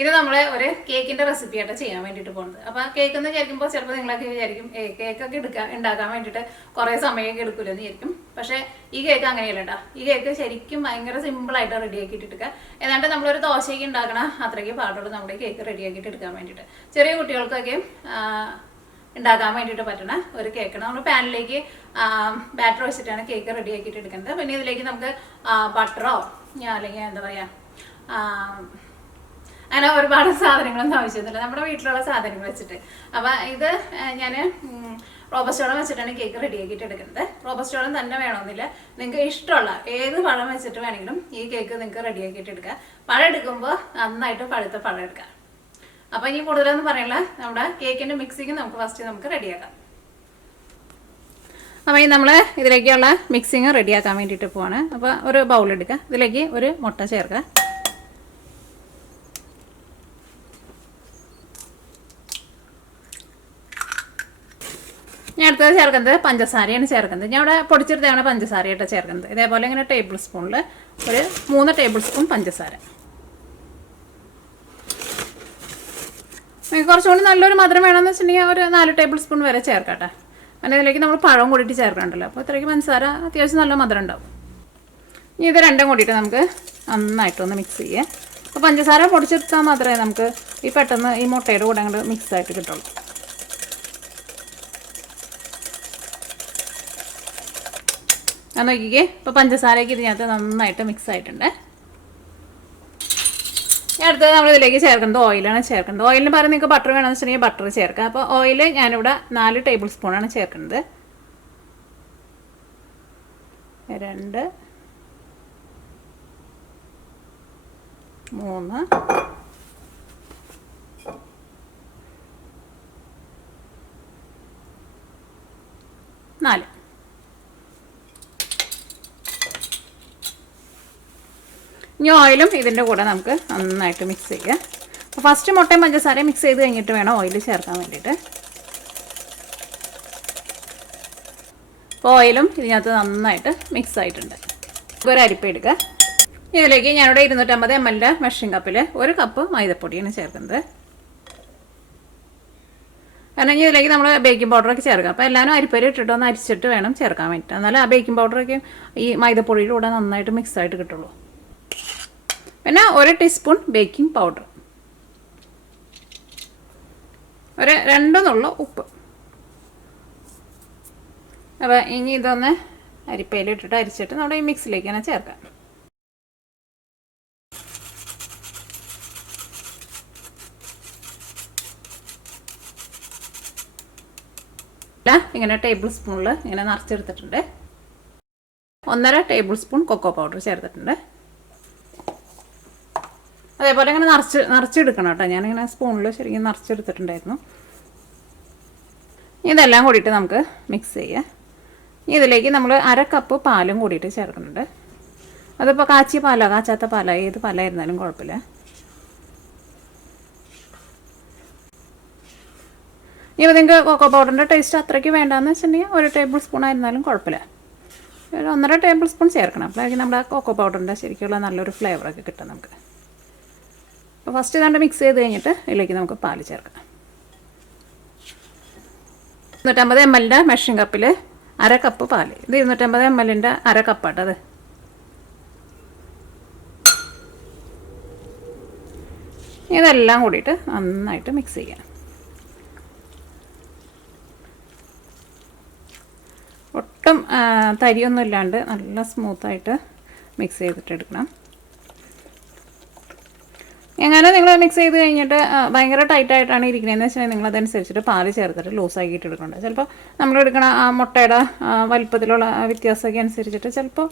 ഇത് നമ്മൾ ഒരു കേക്കിൻ്റെ റെസിപ്പി ആയിട്ട് ചെയ്യാൻ വേണ്ടിയിട്ട് പോകുന്നത്. അപ്പോൾ കേക്ക് എന്ന് വിചാരിക്കുമ്പോൾ ചിലപ്പോൾ നിങ്ങളൊക്കെ വിചാരിക്കും കേക്കൊക്കെ ഉണ്ടാക്കാൻ വേണ്ടിയിട്ട് കുറേ സമയമൊക്കെ എടുക്കില്ലെന്ന് വിചാരിക്കും. പക്ഷേ ഈ കേക്ക് അങ്ങനെയല്ല കേട്ടോ. ഈ കേക്ക് ശരിക്കും ഭയങ്കര സിമ്പിളായിട്ട് റെഡിയാക്കിയിട്ട് എടുക്കുക. ഏതാണ്ട് നമ്മളൊരു ദോശയ്ക്ക് ഉണ്ടാക്കണ അത്രയ്ക്ക് പാടുള്ളൂ നമ്മുടെ കേക്ക് റെഡിയാക്കിയിട്ട് എടുക്കാൻ വേണ്ടിയിട്ട്. ചെറിയ കുട്ടികൾക്കൊക്കെ ഉണ്ടാക്കാൻ വേണ്ടിയിട്ട് പറ്റണ ഒരു കേക്കാണ്. നമ്മൾ പാനിലേക്ക് ബാറ്റർ വെച്ചിട്ടാണ് കേക്ക് റെഡിയാക്കിയിട്ട് എടുക്കുന്നത്. പിന്നെ ഇതിലേക്ക് നമുക്ക് ബട്ടറോ അല്ലെങ്കിൽ എന്താ പറയുക അങ്ങനെ ഒരുപാട് സാധനങ്ങളൊന്നും ആവശ്യമൊന്നുമില്ല, നമ്മുടെ വീട്ടിലുള്ള സാധനങ്ങൾ വെച്ചിട്ട്. അപ്പം ഇത് ഞാൻ റോബസ്റ്റോളം വെച്ചിട്ടാണ് കേക്ക് റെഡിയാക്കിയിട്ട് എടുക്കുന്നത്. റോബസ്റ്റോളം തന്നെ വേണമെന്നില്ല, നിങ്ങൾക്ക് ഇഷ്ടമുള്ള ഏത് പഴം വെച്ചിട്ട് വേണമെങ്കിലും ഈ കേക്ക് നിങ്ങൾക്ക് റെഡിയാക്കിയിട്ട് എടുക്കുക. പഴം എടുക്കുമ്പോൾ നന്നായിട്ട് പഴുത്ത പഴം എടുക്കുക. അപ്പം ഇനി കൂടുതലൊന്നും പറയല്ല, നമ്മുടെ കേക്കിൻ്റെ മിക്സിങ് നമുക്ക് റെഡിയാക്കാം. അപ്പോൾ ഈ നമ്മൾ ഇതിലേക്കുള്ള മിക്സിങ് റെഡിയാക്കാൻ വേണ്ടിയിട്ട് പോവാണ്. അപ്പോൾ ഒരു ബൗൾ എടുക്കുക, ഇതിലേക്ക് ഒരു മുട്ട ചേർക്കുക. ഞാൻ അടുത്തത് ചേർക്കുന്നത് പഞ്ചസാരയാണ് ചേർക്കുന്നത്. ഞാൻ ഇവിടെ പൊടിച്ചെടുത്താണ് പഞ്ചസാരയായിട്ട് ചേർക്കുന്നത്. ഇതേപോലെ ഇങ്ങനെ ടേബിൾ സ്പൂണിൽ ഒരു 3 ടേബിൾ സ്പൂൺ പഞ്ചസാര. കുറച്ചുകൂടി നല്ലൊരു മധുരം വേണമെന്ന് വെച്ചിട്ടുണ്ടെങ്കിൽ ഒരു 4 ടേബിൾ സ്പൂൺ വരെ ചേർക്കട്ടെ. കാരണം ഇതിലേക്ക് നമ്മൾ പഴം കൂടിയിട്ട് ചേർക്കണ്ടല്ലോ, അപ്പോൾ ഇത്രയ്ക്ക് പഞ്ചസാര അത്യാവശ്യം നല്ല മധുരം ഉണ്ടാവും. ഇനി ഇത് രണ്ടും കൂടിയിട്ട് നമുക്ക് നന്നായിട്ടൊന്ന് മിക്സ് ചെയ്യാം. അപ്പോൾ പഞ്ചസാര പൊടിച്ചെടുത്താൽ മാത്രമേ നമുക്ക് പെട്ടെന്ന് ഈ മുട്ടയുടെ കൂടെ അങ്ങോട്ട് മിക്സായിട്ട് കിട്ടുള്ളൂ. അത് നോക്കിക്കേ, ഇപ്പോൾ പഞ്ചസാരയ്ക്ക് ഇതിനകത്ത് നന്നായിട്ട് മിക്സ് ആയിട്ടുണ്ട്. അടുത്തത് നമ്മൾ ഇതിലേക്ക് ചേർക്കുന്നത് ഓയിലാണ് ചേർക്കുന്നത്. ഓയിലിന് പകരം നിങ്ങൾക്ക് ബട്ടർ വേണമെന്ന് വെച്ചിട്ടുണ്ടെങ്കിൽ ബട്ടർ ചേർക്കാം. അപ്പോൾ ഓയിൽ ഞാനിവിടെ 4 ടേബിൾ സ്പൂണാണ് ചേർക്കുന്നത്. 2 3 4. ഇനി ഓയിലും ഇതിൻ്റെ കൂടെ നമുക്ക് നന്നായിട്ട് മിക്സ് ചെയ്യുക. അപ്പോൾ ഫസ്റ്റ് മുട്ടയും പഞ്ചസാരയും മിക്സ് ചെയ്ത് കഴിഞ്ഞിട്ട് വേണം ഓയിൽ ചേർക്കാൻ വേണ്ടിയിട്ട്. അപ്പോൾ ഓയിലും ഇതിനകത്ത് നന്നായിട്ട് മിക്സ് ആയിട്ടുണ്ട്. ഒരു അരിപ്പ എടുക്കുക. ഇതിലേക്ക് ഞാനിവിടെ 250 ml മെഷറിംഗ് കപ്പിൽ 1 കപ്പ് മൈദപ്പൊടിയാണ് ചേർക്കുന്നത്. കാരണം ഇതിലേക്ക് നമ്മൾ ബേക്കിംഗ് പൗഡറൊക്കെ ചേർക്കാം. അപ്പോൾ എല്ലാവരും അരിപ്പയിൽ ഇട്ടിട്ട് ഒന്ന് അരിച്ചിട്ട് വേണം ചേർക്കാൻ വേണ്ടിയിട്ട്. എന്നാലും ആ ബേക്കിംഗ് പൗഡറൊക്കെ ഈ മൈദപ്പൊടിയുടെ കൂടെ നന്നായിട്ട് മിക്സ് ആയിട്ട് കിട്ടുള്ളൂ. പിന്നെ 1 ടീസ്പൂൺ ബേക്കിംഗ് പൗഡർ, ഒരു 2 നുള്ള ഉപ്പ്. അപ്പോൾ ഇനി ഇതൊന്ന് അരിപ്പയിലിട്ടിട്ട് അരിച്ചിട്ട് നമ്മുടെ ഈ മിക്സിലേക്ക് തന്നെ ചേർക്കാം. ഇങ്ങനെ ടേബിൾ സ്പൂണിൽ ഇങ്ങനെ നിറച്ചെടുത്തിട്ടുണ്ട്. 1.5 ടേബിൾ സ്പൂൺ കൊക്കോ പൗഡർ ചേർത്തിട്ടുണ്ട്. അതേപോലെ ഇങ്ങനെ നിറച്ചെടുക്കണം കേട്ടോ. ഞാനിങ്ങനെ സ്പൂണിൽ ശരിക്കും നിറച്ചെടുത്തിട്ടുണ്ടായിരുന്നു. ഇതെല്ലാം കൂടിയിട്ട് നമുക്ക് മിക്സ് ചെയ്യാം. ഇതിലേക്ക് നമ്മൾ 1/2 കപ്പ് പാലും കൂടിയിട്ട് ചേർക്കുന്നുണ്ട്. അതിപ്പോൾ കാച്ചിയ പാലോ കാച്ചാത്ത പാലോ ഏത് പാലായിരുന്നാലും കുഴപ്പമില്ല. ഇനി നിങ്ങൾക്ക് കൊക്കോ പൗഡറിൻ്റെ ടേസ്റ്റ് അത്രയ്ക്ക് വേണ്ടാന്ന് വെച്ചിട്ടുണ്ടെങ്കിൽ 1 ടേബിൾ സ്പൂൺ ആയിരുന്നാലും കുഴപ്പമില്ല. ഒരു 1.5 ടേബിൾ സ്പൂൺ ചേർക്കണം. അപ്പോഴേക്കും നമ്മുടെ കൊക്കോ പൗഡറിൻ്റെ ശരിക്കുള്ള നല്ലൊരു ഫ്ലേവറൊക്കെ കിട്ടും നമുക്ക്. അപ്പോൾ ഫസ്റ്റ് ഇതാണ്ട് മിക്സ് ചെയ്ത് കഴിഞ്ഞിട്ട് ഇതിലേക്ക് നമുക്ക് പാല് ചേർക്കാം. 250 ml മെഷറിംഗ് കപ്പിൽ 1/2 കപ്പ് പാല്. ഇത് 250 ml 1/2 കപ്പാട്ടത്. ഇതെല്ലാം കൂടിയിട്ട് നന്നായിട്ട് മിക്സ് ചെയ്യാം. ഒട്ടും തരിയൊന്നും ഇല്ലാണ്ട് നല്ല സ്മൂത്തായിട്ട് മിക്സ് ചെയ്തിട്ട് എടുക്കണം. എങ്ങനെ നിങ്ങൾ മിക്സ് ചെയ്ത് കഴിഞ്ഞിട്ട് ഭയങ്കര ടൈറ്റായിട്ടാണ് ഇരിക്കുന്നതെന്ന് വെച്ചാൽ നിങ്ങളതനുസരിച്ചിട്ട് പാല് ചേർത്തിട്ട് ലൂസാക്കിയിട്ട് എടുക്കുന്നുണ്ട്. ചിലപ്പോൾ നമ്മളെടുക്കണ ആ മുട്ടയുടെ വലിപ്പത്തിലുള്ള വ്യത്യാസമൊക്കെ അനുസരിച്ചിട്ട് ചിലപ്പോൾ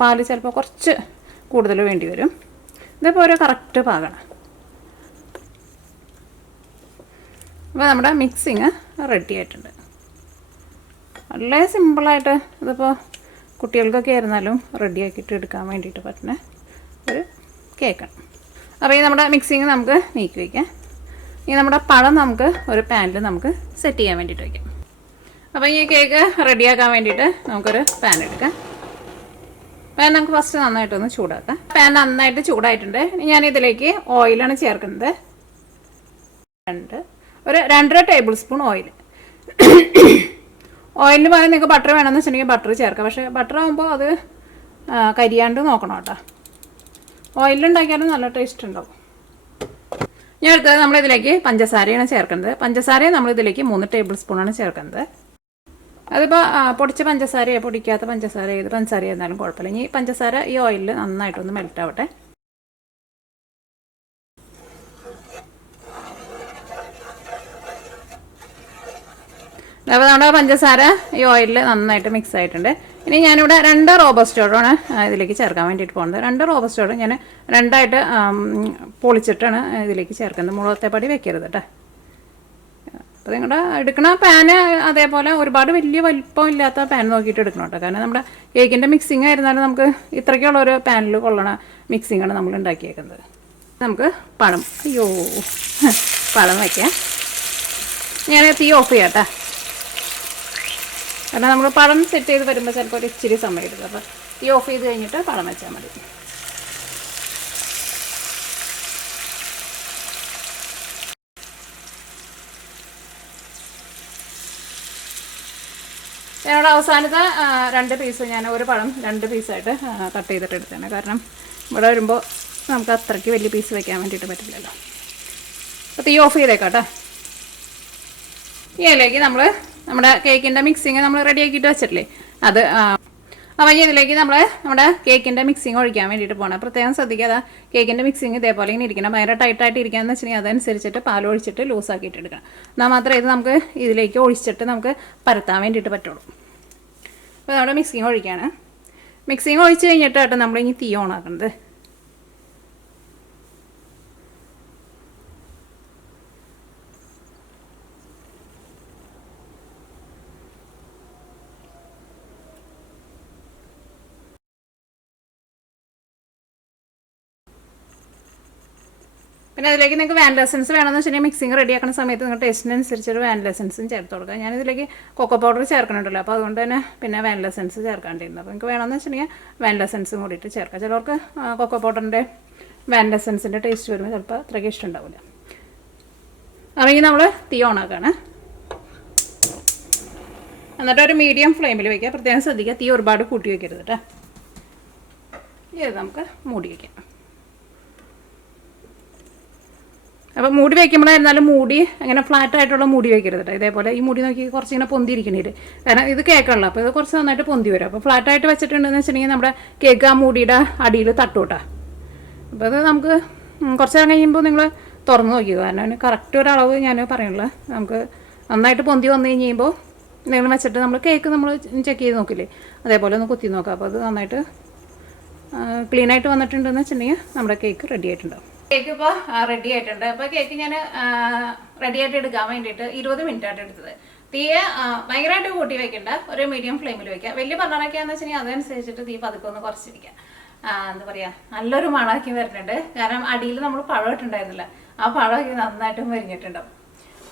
പാല് ചിലപ്പോൾ കുറച്ച് കൂടുതൽ വേണ്ടി വരും. ഇതിപ്പോൾ ഒരു കറക്റ്റ് പാകണം. അപ്പോൾ നമ്മുടെ മിക്സിങ് റെഡി ആയിട്ടുണ്ട്. വളരെ സിമ്പിളായിട്ട് ഇതിപ്പോൾ കുട്ടികൾക്കൊക്കെ ആയിരുന്നാലും റെഡിയാക്കിയിട്ട് എടുക്കാൻ വേണ്ടിയിട്ട് പറ്റുന്ന ഒരു കേക്കാണ്. അപ്പോൾ ഈ നമ്മുടെ മിക്സിങ് നമുക്ക് നീക്കി വയ്ക്കാം. ഇനി നമ്മുടെ പഴം നമുക്ക് ഒരു പാനിൽ നമുക്ക് സെറ്റ് ചെയ്യാൻ വേണ്ടിയിട്ട് വയ്ക്കാം. അപ്പോൾ ഈ കേക്ക് റെഡിയാക്കാൻ വേണ്ടിയിട്ട് നമുക്കൊരു പാൻ എടുക്കാം. പാൻ നമുക്ക് ഫസ്റ്റ് നന്നായിട്ടൊന്ന് ചൂടാക്കാം. പാൻ നന്നായിട്ട് ചൂടായിട്ടുണ്ട്. ഞാൻ ഇതിലേക്ക് ഓയിലാണ് ചേർക്കുന്നത്. ഒരു 2.5 ടേബിൾ സ്പൂൺ ഓയിൽ. ഓയിലിന് പകരം നിങ്ങൾക്ക് ബട്ടർ വേണമെന്ന് വെച്ചിട്ടുണ്ടെങ്കിൽ ബട്ടർ ചേർക്കാം. പക്ഷേ ബട്ടർ ആകുമ്പോൾ അത് കരിയാണ്ട് നോക്കണം കേട്ടോ. ഓയിലുണ്ടാക്കിയാലും നല്ല ടേസ്റ്റ് ഉണ്ടാവും. ഞാൻ എടുത്തത് നമ്മളിതിലേക്ക് പഞ്ചസാരയാണ് ചേർക്കുന്നത്. പഞ്ചസാരയും നമ്മളിതിലേക്ക് 3 ടേബിൾ സ്പൂണാണ് ചേർക്കുന്നത്. അതിപ്പോൾ പൊടിച്ച പഞ്ചസാരയോ പൊടിക്കാത്ത പഞ്ചസാര ഏത് പഞ്ചസാര ആയിരുന്നാലും കുഴപ്പമില്ല. ഇനി പഞ്ചസാര ഈ ഓയിലിൽ നന്നായിട്ടൊന്ന് മെൽറ്റ് ആവട്ടെ. അപ്പോൾ നമ്മുടെ പഞ്ചസാര ഈ ഓയിലിൽ നന്നായിട്ട് മിക്സ് ആയിട്ടുണ്ട്. ഇനി ഞാനിവിടെ 2 റോബസ്റ്റോടാണ് ഇതിലേക്ക് ചേർക്കാൻ വേണ്ടിയിട്ട് പോകുന്നത്. 2 റോബസ്റ്റോട് ഞാൻ 2ആയിട്ട് പൊളിച്ചിട്ടാണ് ഇതിലേക്ക് ചേർക്കുന്നത്. മുളകത്തെ പടി വെക്കരുത് കേട്ടോ. അപ്പോൾ നിങ്ങളുടെ എടുക്കണ പാന് അതേപോലെ ഒരുപാട് വലിയ വലിപ്പം ഇല്ലാത്ത പാൻ നോക്കിയിട്ട് എടുക്കണം കേട്ടോ. കാരണം നമ്മുടെ കേക്കിൻ്റെ മിക്സിങ് ആയിരുന്നാലും നമുക്ക് ഇത്രയ്ക്കുള്ളൊരു പാനിൽ കൊള്ളണ മിക്സിങ്ങാണ് നമ്മൾ ഉണ്ടാക്കിയേക്കുന്നത്. നമുക്ക് പഴം പഴം വയ്ക്കാം. ഞാൻ തീ ഓഫ് ചെയ്യാം കേട്ടോ. കാരണം നമ്മൾ പഴം സെറ്റ് ചെയ്ത് വരുമ്പോൾ ചിലപ്പോൾ ഒരു ഇച്ചിരി സമയം എടുക്കും. അപ്പോൾ തീ ഓഫ് ചെയ്ത് കഴിഞ്ഞിട്ട് പഴം വെച്ചാൽ മതി. ഞങ്ങളുടെ അവസാനത്തെ 2 പീസ് ഞാൻ ഒരു പഴം 2 പീസായിട്ട് കട്ട് ചെയ്തിട്ട് എടുത്തതാണ്. കാരണം ഇവിടെ വരുമ്പോൾ നമുക്ക് അത്രയ്ക്ക് വലിയ പീസ് വയ്ക്കാൻ വേണ്ടിയിട്ട് പറ്റില്ലല്ലോ. അപ്പോൾ തീ ഓഫ് ചെയ്തേക്കാം കേട്ടോ. ഈ ഇലയ്ക്ക് നമ്മുടെ കേക്കിൻ്റെ മിക്സിങ് നമ്മൾ റെഡിയാക്കിയിട്ട് വെച്ചിട്ടില്ലേ, അത് അപ്പോൾ ഇതിലേക്ക് നമ്മുടെ കേക്കിൻ്റെ മിക്സിങ് ഒഴിക്കാൻ വേണ്ടിയിട്ട് പോകണം. പ്രത്യേകം ശ്രദ്ധിക്കുക, കേക്കിൻ്റെ മിക്സിങ് ഇതേപോലെ ഇങ്ങനെ ഇരിക്കണം. ഭയങ്കര ടൈറ്റായിട്ട് ഇരിക്കുകയെന്ന് വെച്ചിട്ടുണ്ടെങ്കിൽ അതനുസരിച്ചിട്ട് പാൽ ഒഴിച്ചിട്ട് ലൂസാക്കിയിട്ട് എടുക്കണം. എന്നാൽ മാത്രമേ ഇത് നമുക്ക് ഇതിലേക്ക് ഒഴിച്ചിട്ട് നമുക്ക് പരത്താൻ വേണ്ടിയിട്ട് പറ്റുള്ളൂ. അപ്പോൾ നമ്മുടെ മിക്സിങ് ഒഴിക്കുകയാണ്. മിക്സിങ് ഒഴിച്ച് കഴിഞ്ഞിട്ടാണ് നമ്മളിനി തീ ഓണാക്കുന്നത്. പിന്നെ അതിലേക്ക് നിങ്ങൾക്ക് വാനില എസൻസ് വേണമെന്ന് വെച്ചിട്ടുണ്ടെങ്കിൽ മിക്സിങ് റെഡിയാക്കുന്ന സമയത്ത് നിങ്ങൾ ടേസ്റ്റിനനുസരിച്ചൊരു വാനില എസൻസും ചേർത്ത് കൊടുക്കുക. ഞാനിതിലേക്ക് കൊക്കോ പൗഡർ ചേർക്കണുണ്ടല്ലോ, അപ്പോൾ അതുകൊണ്ട് തന്നെ പിന്നെ വാനില എസൻസ് ചേർക്കാണ്ടിരുന്നു. അപ്പോൾ നിങ്ങൾക്ക് വേണമെന്ന് വെച്ചിട്ടുണ്ടെങ്കിൽ വാനില എസൻസും കൂടിയിട്ട് ചേർക്കാം. ചിലർക്ക് കൊക്കോ പൗഡറിൻ്റെ വാനില എസൻസിൻ്റെ ടേസ്റ്റ് വരുമ്പോൾ ചിലപ്പോൾ അത്രയ്ക്ക് ഇഷ്ടമുണ്ടാവില്ല. അപ്പോൾ നമ്മൾ തീ ഓണാക്കാണ്. എന്നിട്ട് ഒരു മീഡിയം ഫ്ലെയിമിൽ വയ്ക്കുക. പ്രത്യേകം ശ്രദ്ധിക്കുക, തീ ഒരുപാട് കൂട്ടി വയ്ക്കരുത് കേട്ടോ. ഇത് നമുക്ക് മൂടി വയ്ക്കാം. അപ്പോൾ മൂടി വയ്ക്കുമ്പോഴായിരുന്നാലും മൂടി അങ്ങനെ ഫ്ലാറ്റ് ആയിട്ടുള്ള മൂടി വയ്ക്കരുത് കേട്ടോ. ഇതേപോലെ ഈ മൂടി നോക്കി കുറച്ച് ഇങ്ങനെ പൊന്തിയിരിക്കണേര്. കാരണം ഇത് കേക്കാണല്ലോ, അപ്പോൾ ഇത് കുറച്ച് നന്നായിട്ട് പൊന്തി വരും. അപ്പോൾ ഫ്ലാറ്റായിട്ട് വെച്ചിട്ടുണ്ടെന്ന് വെച്ചിട്ടുണ്ടെങ്കിൽ നമ്മുടെ കേക്ക് ആ മൂടിയുടെ അടിയിൽ തട്ടൂട്ടാ. അപ്പോൾ അത് നമുക്ക് കുറച്ച് നേരം കഴിയുമ്പോൾ നിങ്ങൾ തുറന്ന് നോക്കുക. കാരണം കറക്റ്റ് ഒരളവ് ഞാൻ പറയുള്ളൂ. നമുക്ക് നന്നായിട്ട് പൊന്തി വന്നു കഴിയുമ്പോൾ നിങ്ങൾ വെച്ചിട്ട് നമ്മൾ കേക്ക് നമ്മൾ ചെക്ക് ചെയ്ത് നോക്കില്ലേ, അതേപോലെ ഒന്ന് കുത്തി നോക്കാം. അപ്പോൾ അത് നന്നായിട്ട് ക്ലീനായിട്ട് വന്നിട്ടുണ്ടെന്ന് വെച്ചിട്ടുണ്ടെങ്കിൽ നമ്മുടെ കേക്ക് റെഡി ആയിട്ടുണ്ടാവും. കേക്ക് ഇപ്പോൾ റെഡി ആയിട്ടുണ്ട്. അപ്പോൾ കേക്ക് ഞാൻ റെഡി ആയിട്ട് എടുക്കാൻ വേണ്ടിയിട്ട് 20 മിനിറ്റായിട്ട് എടുത്തത്. തീയെ ഭയങ്കരമായിട്ട് കൂട്ടി വെക്കേണ്ട, ഒരു മീഡിയം ഫ്ലെയിമിൽ വെക്കുക. വലിയ പള്ളറൊക്കെയാന്ന് വെച്ചിട്ടുണ്ടെങ്കിൽ അതനുസരിച്ചിട്ട് തീ പതുക്കെ ഒന്ന് കുറച്ച് വയ്ക്കുക. എന്താ പറയുക, നല്ലൊരു മണമാക്കി വരുന്നുണ്ട്. കാരണം അടിയിൽ നമ്മൾ പഴം ഇട്ടുണ്ടായിരുന്നില്ല, ആ പഴമൊക്കെ നന്നായിട്ടും വരിഞ്ഞിട്ടുണ്ടാവും.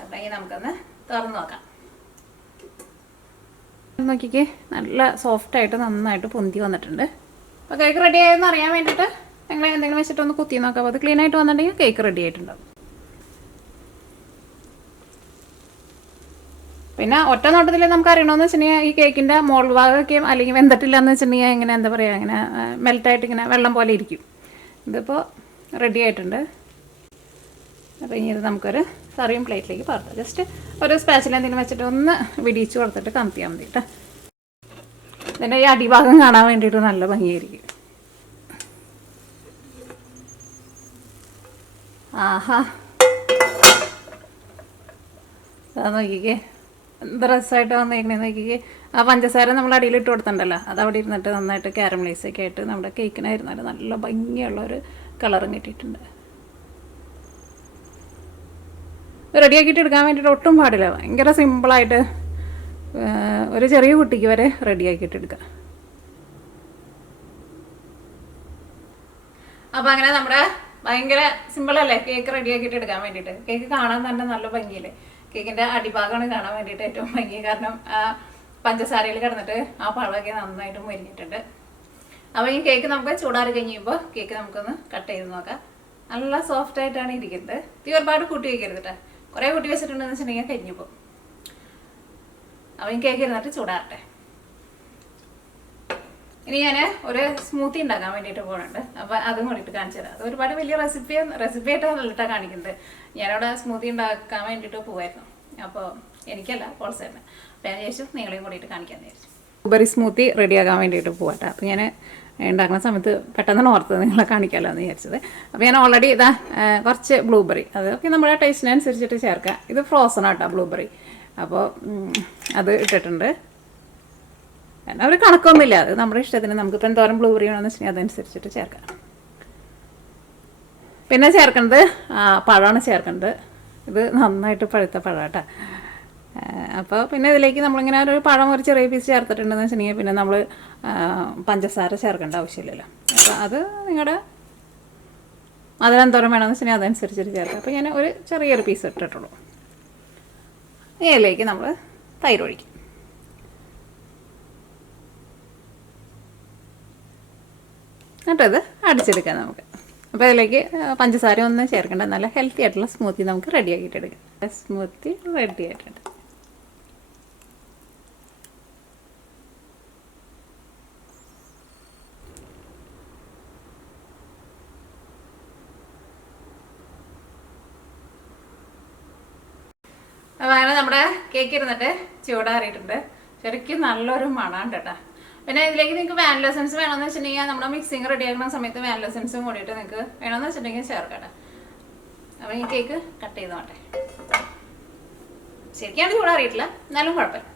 അല്ലെങ്കിൽ നമുക്കൊന്ന് തുറന്ന് നോക്കാം. നോക്കിക്കേ, നല്ല സോഫ്റ്റായിട്ട് നന്നായിട്ട് പൊന്തി വന്നിട്ടുണ്ട്. അപ്പോൾ കേക്ക് റെഡി ആയെന്ന് അറിയാൻ വേണ്ടിയിട്ട് നിങ്ങൾ എന്തെങ്കിലും വെച്ചിട്ടൊന്ന് കുത്തി നോക്കാം. അത് ക്ലീൻ ആയിട്ട് വന്നിട്ടുണ്ടെങ്കിൽ കേക്ക് റെഡി ആയിട്ടുണ്ടാവും. പിന്നെ ഒറ്റ നോട്ടത്തിൽ നമുക്ക് അറിയണമെന്ന് വെച്ചിട്ടുണ്ടെങ്കിൽ ഈ കേക്കിൻ്റെ മോൾ ഭാഗമൊക്കെ അല്ലെങ്കിൽ വെന്തിട്ടില്ല എന്ന് വെച്ചിട്ടുണ്ടെങ്കിൽ ഇങ്ങനെ എന്താ പറയുക, ഇങ്ങനെ മെൽറ്റായിട്ട് ഇങ്ങനെ വെള്ളം പോലെ ഇരിക്കും. ഇതിപ്പോൾ റെഡി ആയിട്ടുണ്ട്. അപ്പോൾ ഇനി ഇത് നമുക്കൊരു സർവിങ് പ്ലേറ്റിലേക്ക് പകർത്താം. ജസ്റ്റ് ഒരു സ്പാച്ചിൽ എന്തെങ്കിലും വെച്ചിട്ട് ഒന്ന് വിടിയിച്ച് കൊടുത്തിട്ട് കമത്തിയാൽ മതി കേട്ടോ. ഇതിൻ്റെ ഈ അടിഭാഗം കാണാൻ വേണ്ടിയിട്ട് നല്ല ഭംഗിയായിരിക്കും. ആഹാ, അതാ നോക്കിക്കേ, എന്ത് രസമായിട്ട് വന്നേക്കണേ നോക്കിക്കേ. ആ പഞ്ചസാര നമ്മൾ അടിയിൽ ഇട്ട് കൊടുത്തിട്ടുണ്ടല്ലോ, അത് അവിടെ ഇരുന്നിട്ട് നന്നായിട്ട് കാരമലൈസൊക്കെ ആയിട്ട് നമ്മുടെ കേക്കിനായിരുന്നാലും നല്ല ഭംഗിയുള്ളൊരു കളറും കിട്ടിയിട്ടുണ്ട്. റെഡിയാക്കിയിട്ട് എടുക്കാൻ വേണ്ടിയിട്ട് ഒട്ടും പാടില്ല. ഭയങ്കര സിമ്പിളായിട്ട് ഒരു ചെറിയ കുട്ടിക്ക് വരെ റെഡിയാക്കിയിട്ട് എടുക്കാം. അപ്പോൾ അങ്ങനെ നമ്മുടെ ഭയങ്കര സിമ്പിളല്ലേ കേക്ക് റെഡിയാക്കിയിട്ട് എടുക്കാൻ വേണ്ടിയിട്ട്. കേക്ക് കാണാൻ തന്നെ നല്ല ഭംഗിയില്ലേ. കേക്കിൻ്റെ അടിഭാഗമാണ് കാണാൻ വേണ്ടിയിട്ട് ഏറ്റവും ഭംഗി. കാരണം പഞ്ചസാരയിൽ കിടന്നിട്ട് ആ പഴമൊക്കെ നന്നായിട്ട് മരിഞ്ഞിട്ടുണ്ട്. അപ്പോൾ ഈ കേക്ക് നമുക്ക് ചൂടാറി കഴിയുമ്പോൾ കേക്ക് നമുക്കൊന്ന് കട്ട് ചെയ്ത് നോക്കാം. നല്ല സോഫ്റ്റ് ആയിട്ടാണ് ഇരിക്കുന്നത്. തീ ഒരുപാട് കൂട്ടി വയ്ക്കരുത് കേട്ടോ. കുറേ കൂട്ടി വെച്ചിട്ടുണ്ടെന്ന് വെച്ചിട്ടുണ്ടെങ്കിൽ കരിഞ്ഞു പോകും. അപ്പോൾ ഈ കേക്ക് ഇരുന്നിട്ട് ചൂടാറട്ടെ. ഇനി ഞാൻ ഒരു സ്മൂത്തി ഉണ്ടാക്കാൻ വേണ്ടിയിട്ട് പോകുന്നുണ്ട്. അപ്പോൾ അതും കൂടിയിട്ട് കാണിച്ചു തരാം. അത് ഒരുപാട് വലിയ റെസിപ്പി ആയിട്ടാണ് കാണിക്കുന്നത്. ഞാനവിടെ സ്മൂത്തി ഉണ്ടാക്കാൻ വേണ്ടിയിട്ട് പോകുമായിരുന്നു. അപ്പോൾ എനിക്കല്ല ഹോൾസെയിലിന്. അപ്പോൾ ഞാൻ വിചാരിച്ചു നിങ്ങളെയും കൂടിയിട്ട് കാണിക്കാമെന്ന് വിചാരിച്ചു. ബ്ലൂബെറി സ്മൂത്തി റെഡിയാക്കാൻ വേണ്ടിയിട്ട് പോകട്ടെ. അപ്പോൾ ഞാൻ ഉണ്ടാക്കുന്ന സമയത്ത് പെട്ടെന്ന് ഓർത്തത് നിങ്ങളെ കാണിക്കാമല്ലോ എന്ന് വിചാരിച്ചത്. അപ്പോൾ ഞാൻ ഓൾറെഡി ഇതാ കുറച്ച് ബ്ലൂബെറി, അതൊക്കെ നമ്മുടെ ടേസ്റ്റിനനുസരിച്ചിട്ട് ചേർക്കാം. ഇത് ഫ്രോസൺ ആട്ടോ ബ്ലൂബെറി. അപ്പോൾ അത് ഇട്ടിട്ടുണ്ട്. ഒരു കണക്കൊന്നുമില്ല, അത് നമ്മുടെ ഇഷ്ടത്തിന്. നമുക്കിപ്പോൾ എന്തോരം ബ്ലൂബെറി വേണമെന്ന് വെച്ചിട്ടുണ്ടെങ്കിൽ അതനുസരിച്ചിട്ട് ചേർക്കാം. പിന്നെ ചേർക്കുന്നത് പഴമാണ് ചേർക്കുന്നത്. ഇത് നന്നായിട്ട് പഴുത്ത പഴം കേട്ടോ. അപ്പോൾ പിന്നെ ഇതിലേക്ക് നമ്മളിങ്ങനെ ഒരു പഴം ഒരു ചെറിയ പീസ് ചേർത്തിട്ടുണ്ടെന്ന് വെച്ചിട്ടുണ്ടെങ്കിൽ പിന്നെ നമ്മൾ പഞ്ചസാര ചേർക്കേണ്ട ആവശ്യമില്ലല്ലോ. അപ്പോൾ അത് നിങ്ങളുടെ അതിലെന്തോരം വേണമെന്ന് വെച്ചിട്ടുണ്ടെങ്കിൽ അതനുസരിച്ചിട്ട് ചേർക്കാം. അപ്പോൾ ഞാൻ ഒരു ചെറിയൊരു പീസ് ഇട്ടിട്ടുള്ളൂ. ഇതിലേക്ക് നമ്മൾ തൈര് ഒഴിക്കും. എന്നിട്ടത് അടിച്ചെടുക്കാം നമുക്ക്. അപ്പോൾ അതിലേക്ക് പഞ്ചസാര ഒന്നും ചേർക്കേണ്ട, നല്ല ഹെൽത്തി ആയിട്ടുള്ള സ്മൂത്തി നമുക്ക് റെഡിയാക്കിയിട്ടെടുക്കാം. സ്മൂത്തി റെഡി ആയിട്ടുണ്ട്. അപ്പോൾ അങ്ങനെ നമ്മുടെ കേക്ക് ഇരുന്നിട്ട് ചൂടാറിയിട്ടുണ്ട്. ശരിക്കും നല്ലൊരു മണമുണ്ട് കേട്ടോ. പിന്നെ ഇതിലേക്ക് നിങ്ങൾക്ക് വാനില എസൻസ് വേണമെന്ന് വെച്ചിട്ടുണ്ടെങ്കിൽ നമ്മുടെ മിക്സിങ് റെഡി ആക്കുന്ന സമയത്ത് വാനില എസൻസും കൂടിയിട്ട് നിങ്ങൾക്ക് വേണമെന്ന് വെച്ചിട്ടുണ്ടെങ്കിൽ ചേർക്കട്ടെ. അപ്പോൾ ഈ കേക്ക് കട്ട് ചെയ്ത് നോട്ടെ. ശരിക്കാണ് ചൂടാറിയിട്ടില്ല, എന്നാലും കുഴപ്പമില്ല.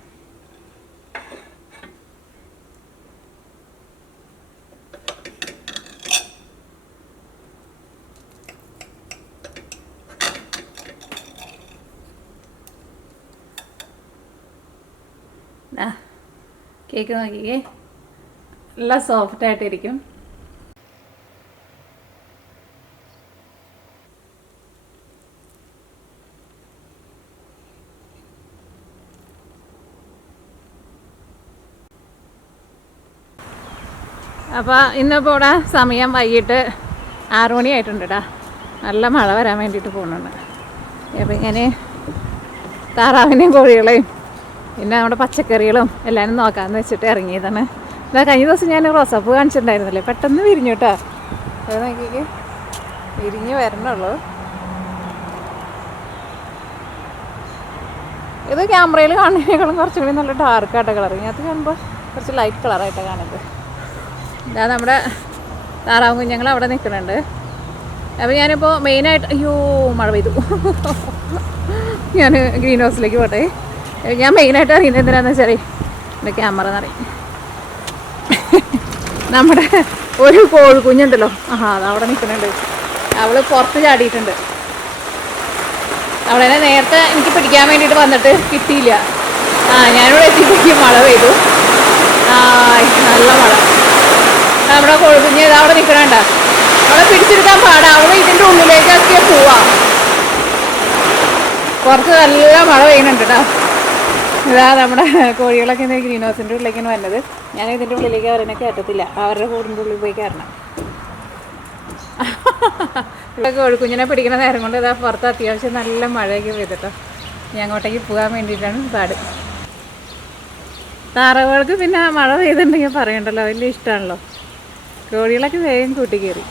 കേക്ക് നോക്കിക്കേ, നല്ല സോഫ്റ്റായിട്ടിരിക്കും. അപ്പോൾ ഇന്നിപ്പോൾ ഇവിടെ സമയം വൈകിട്ട് 6 മണിയായിട്ടുണ്ട് കേട്ടോ. നല്ല മഴ വരാൻ വേണ്ടിയിട്ട് പോകുന്നുണ്ട്. അപ്പോൾ ഇങ്ങനെ താറാവിനെയും കോഴികളെയും പിന്നെ നമ്മുടെ പച്ചക്കറികളും എല്ലാവരും നോക്കാമെന്ന് വെച്ചിട്ട് ഇറങ്ങിയതാണ്. ഇതാ കഴിഞ്ഞ ദിവസം ഞാൻ റോസാപ്പൂ കാണിച്ചിട്ടുണ്ടായിരുന്നില്ലേ, പെട്ടെന്ന് വിരിഞ്ഞു കേട്ടോ. അത് നോക്കിക്ക്, വിരിഞ്ഞ് വരണുള്ളൂ. ഇത് ക്യാമറയിൽ കാണുന്നതിനേക്കാളും കുറച്ചും കൂടി നല്ല ഡാർക്കായിട്ട് കളർ. അത് കാണുമ്പോൾ കുറച്ച് ലൈറ്റ് കളറായിട്ടാണ് കാണുന്നത്. ഇതാ നമ്മുടെ താറാവ് കുഞ്ഞുങ്ങൾ അവിടെ നിൽക്കുന്നുണ്ട്. അപ്പോൾ ഞാനിപ്പോൾ മെയിനായിട്ട് അയ്യോ മഴ പെയ്തു. ഞാൻ ഗ്രീൻ ഹൗസിലേക്ക് പോട്ടെ. ഞാൻ മെയിനായിട്ട് അറിയുന്നത് എന്തിനാന്ന് വെച്ചാൽ എൻ്റെ ക്യാമറ എന്നറിയും. നമ്മുടെ ഒരു കോഴിക്കുഞ്ഞുണ്ടല്ലോ, അതവിടെ നിൽക്കുന്നുണ്ട്. അവൾ പുറത്ത് ചാടിയിട്ടുണ്ട്. അവളെ നേരത്തെ എനിക്ക് പിടിക്കാൻ വേണ്ടിയിട്ട് വന്നിട്ട് കിട്ടിയില്ല. ഞാനിവിടെ എത്തിയപ്പോഴേക്കും മഴ പെയ്തു. നല്ല മഴ. നമ്മുടെ കോഴിക്കുഞ്ഞ് ഇതവിടെ നിൽക്കണണ്ട. അവളെ പിടിച്ചെടുക്കാൻ പാടാ. അവൾ ഇതിൻ്റെ ഉള്ളിലേക്കൊക്കെ പോവാ. പുറത്ത് നല്ല മഴ പെയ്യുന്നുണ്ട് കേട്ടോ. ഇതാ നമ്മുടെ കോഴികളൊക്കെ ഇന്ന് ഗ്രീൻ ഹൗസിൻ്റെ ഉള്ളിലേക്കാണ് വരുന്നത്. ഞാൻ ഇതിൻ്റെ ഉള്ളിലേക്ക് അവരെ കയറ്റത്തില്ല, അവരുടെ കൂടിൻ്റെ ഉള്ളിൽ പോയി കയറണം. കോഴിക്കുഞ്ഞിനെ പിടിക്കുന്ന നേരം കൊണ്ട് ഇതാ പുറത്ത് അത്യാവശ്യം നല്ല മഴയൊക്കെ പെയ്തിട്ടോ. ഞാൻ അങ്ങോട്ടേക്ക് പോകാൻ വേണ്ടിയിട്ടാണ് പാട്. താറാവുകൾക്ക് പിന്നെ മഴ പെയ്തിട്ടുണ്ടെങ്കിൽ പറയണ്ടല്ലോ, വലിയ ഇഷ്ടമാണല്ലോ. കോഴികളൊക്കെ വേഗം കൂട്ടി കയറി.